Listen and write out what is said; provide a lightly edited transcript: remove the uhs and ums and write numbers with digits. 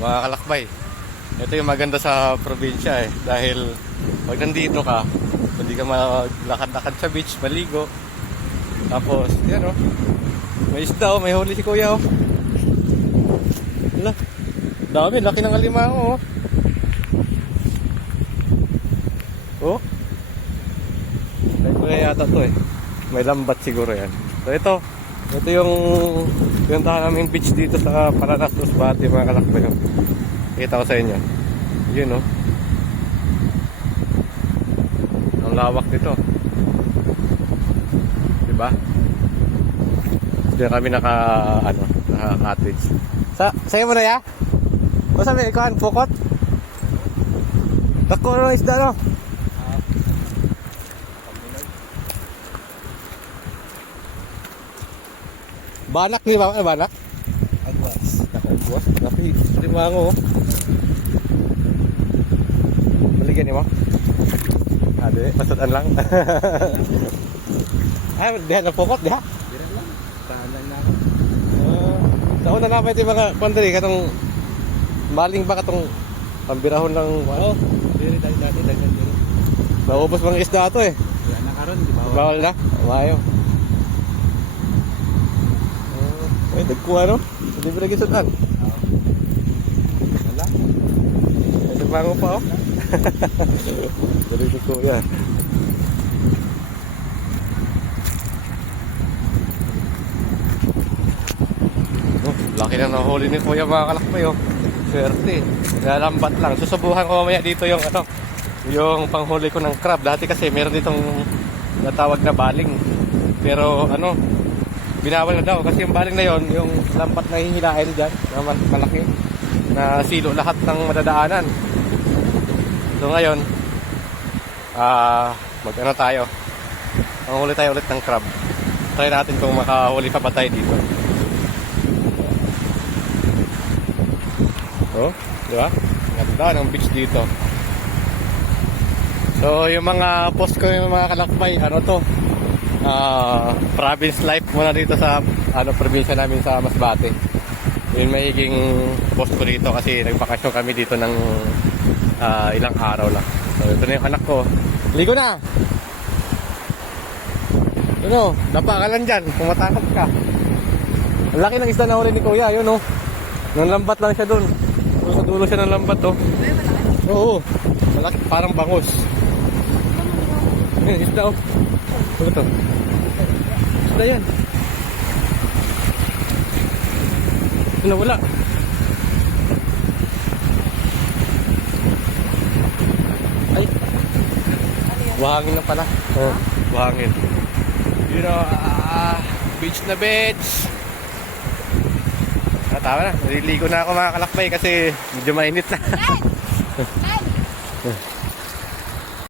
mga kalakbay. Ito yung maganda sa probinsya dahil pag nandito ka, pwede ka maglakad-lakad sa beach, maligo. Tapos, yan may isda may huli si kuya Wala, dami, laki ng alimango May kaya yata to may lambat siguro yan. So ito yung pinuntahan naming beach dito sa Paranas, Masbate, mga kalakbay. Kita ko sa inyo. Yun ang lawak nito. Diba? Diyan kami naka-cottage. Sa'yo mo na ya? O sabi, ikaw ang pukot? Dako ng isda Banak ni ba? Banak? Agwas. Agwas? Tapi, limango Baligyan mo? Ade, pasutan lang. Diha na pukot, diha? Diyan lang. Tahan lang na. Sa una na pa ito mga pandari, katong maling ba katong pambirahon lang. Diri dati daghan diri. Naubos mga isda ito Wala na karon, di bawal. Bawal na? Mayo. Dagkuha Hindi mo lagi sudan. Wala. May nagmango pa Dari ko kuya. Laki na nahuli ni kuya, mga kalakbay Swerte. Nalambat lang. Susubuhan ko mamaya dito yung panghuli ko ng crab. Dati kasi meron ditong natawag na baling. Pero binawal na daw kasi yung baling na yon, yung lambat na hihilain dyan na malaki na silo lahat ng madadaanan. So ngayon tayo manghuli tayo ulit ng crab. Try natin kung makahuli pa ba tayo dito. Di ba? Ganda ng beach dito. So yung mga post ko, yung mga kalakbay, province life muna dito sa probinsya namin sa Masbate. Yun mahiging post ko dito kasi nagbakasyon kami dito ng ilang araw lang. So ito na yung anak ko. Ligo na! Dapa ka lang dyan kung matakot ka. Ang laki ng isda na huli ni kuya, nanlambat lang siya dun. Sa dulo siya ng lambat Oo, malaki, parang bangus. Isda Ano to? Isda yan. Wala. Ay. Buhangin na pala. Buhangin. Beach na beach. Tama na. Naliligo na ako, mga kalakbay, kasi medyo mainit na.